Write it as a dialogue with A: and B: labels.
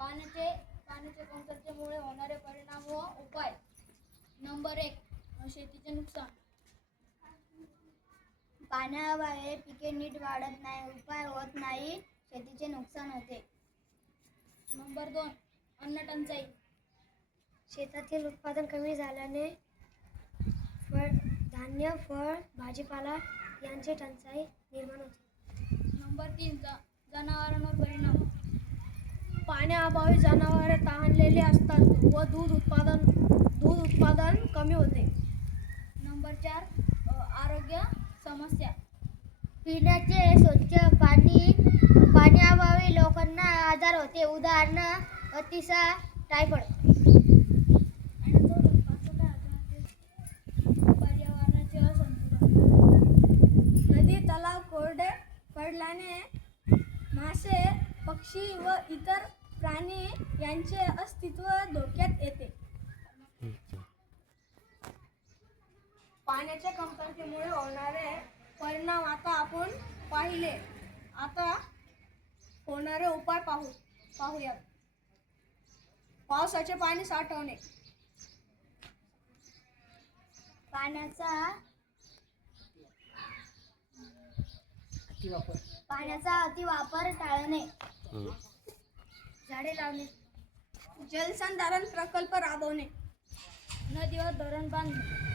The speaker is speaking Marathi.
A: पाण्याच्या कमतरतेमुळे होणारे परिणाम व उपाय. नंबर 1, शेतीचे नुकसान. पाण्याअभावी पिके नीट वाढत नाही, उपाय होत नाही, शेतीचे नुकसान होते. नंबर 2, अन्न टंचाई. शेतातील उत्पादन कमी झाल्याने धान्य, फळ, भाजीपाला यांची टंचाई निर्माण होते. नंबर 3, जनावरांवर परिणाम. पाण्याअभावी जनावरे तहानलेली असतात व दूध उत्पादन कमी होते. नंबर 4, आरोग्य समस्या. पिण्याचे स्वच्छ पाण्याअभावी लोकांना आजार होते, उदाहरण अतिसार, टायफॉइड. पर्यावरणाचे असंतुलन. नदी तलाव कोरडे पडल्याने मासे, पक्षी व इतर प्राणी यांचे अस्तित्व धोक्यात येते. पाण्याच्या कमतरतेमुळे होणारे परिणाम आता आपण पाहिले. आता होणारे उपाय पाहूयात. पावसाचे पाणी साठवणे. पाण्याचा अतिवापर टाळणे. झाडे लावणे. जलसंधारण प्रकल्प राबवणे. नदीवर धरण बांधणे.